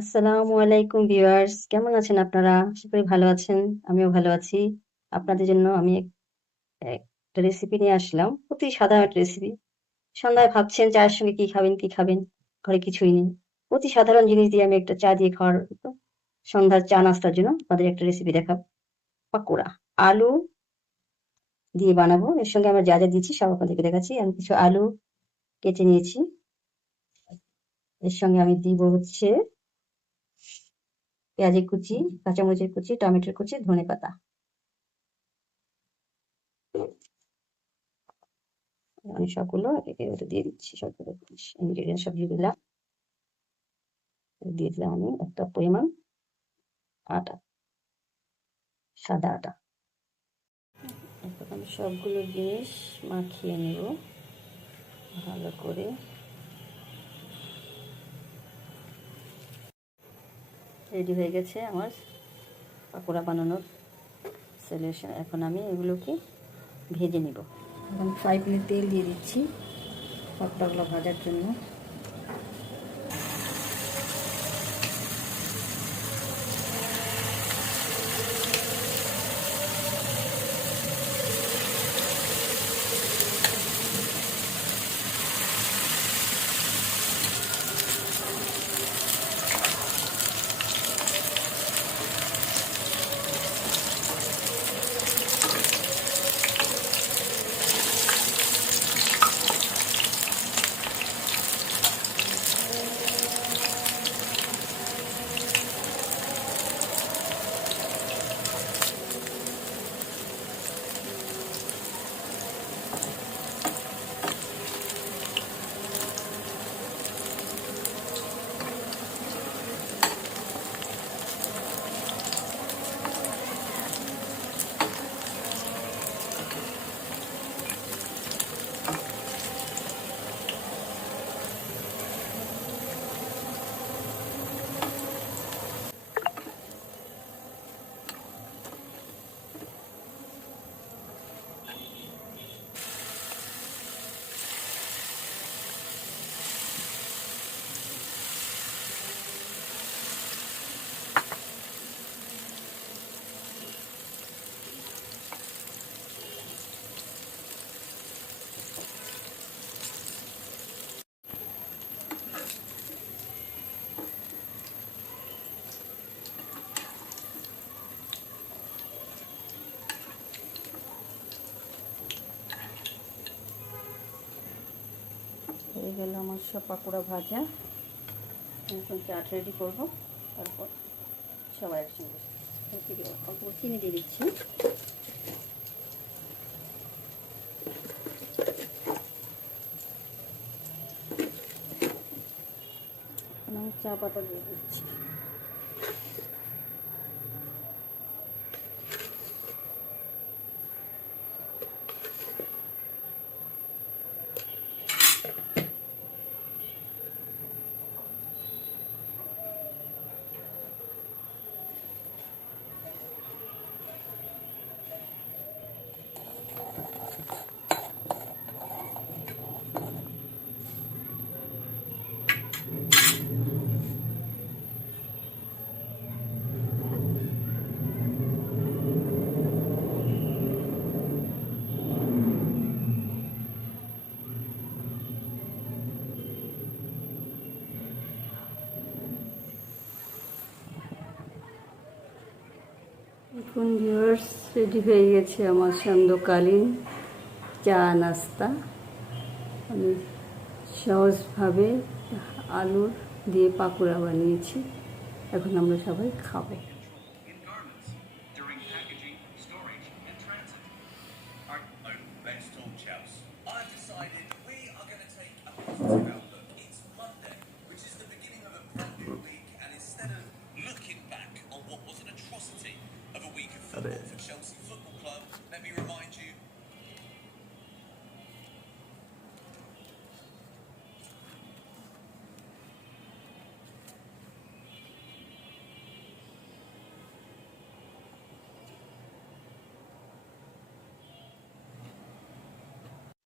আসসালামু আলাইকুম ভিউয়ার্স, কেমন আছেন আপনারা? আশা করি ভালো আছেন। আমিও ভালো আছি। আপনাদের জন্য আমি একটা রেসিপি নিয়ে আসলাম। অতি সাধারণ একটা রেসিপি। সন্ধ্যায় ভাবছেন চায়ের সঙ্গে কি খাবেন, কি খাবেন? ঘরে কিছুই নেই। অতি সাধারণ জিনিস দিয়ে আমি একটা চা দিয়ে খাওয়ার মতো সন্ধ্যার চা নাস্তার জন্য আপনাদের একটা রেসিপি দেখাবো। পাকোড়া। আলু দিয়ে বানাবো। এর সঙ্গে আমরা যা দিচ্ছি সব আপনাদেরকে দেখাচ্ছি। আমি কিছু আলু কেটে নিয়েছি। এর সঙ্গে আমি দিব হচ্ছে পেঁয়াজের কুচি, কাঁচামরিচের কুচি, টমেটোর কুচি, ধনেপাতা। আমি সবগুলো এর মধ্যে দিয়ে দিচ্ছি। সবগুলো ইনগ্রেডিয়েন্ট সব দিয়ে দিলাম। দিয়ে দিলাম আমি একটা পরিমাণ আটা, সাদা আটা। এরপর আমি সবগুলো জিনিস মাখিয়ে নেব ভালো করে। রেডি হয়ে গেছে আমার পাকোড়া বানানোর সলিউশন। এখন আমি এগুলোকে ভেজে নিব। এখন 5 মিনিট তেল দিয়ে দিচ্ছি পাকোড়াগুলো ভাজার জন্য। হয়ে গেল আমার সব পাকোড়া ভাজা। এখন চাট রেডি করবো। তারপর সবাই একসঙ্গে অল্প চিনি দিয়ে দিচ্ছি। আমি চা পাতা দিয়ে দিচ্ছি। এখন ভিউয়ার্স রেডি হয়ে গেছে আমার সান্ধ্যকালীন চা নাস্তা। আমি সহজভাবে আলুর দিয়ে পাকোড়া বানিয়েছি। এখন আমরা সবাই খাবো। In garments during packaging, storage, and transit. Our best told chaps. I've decided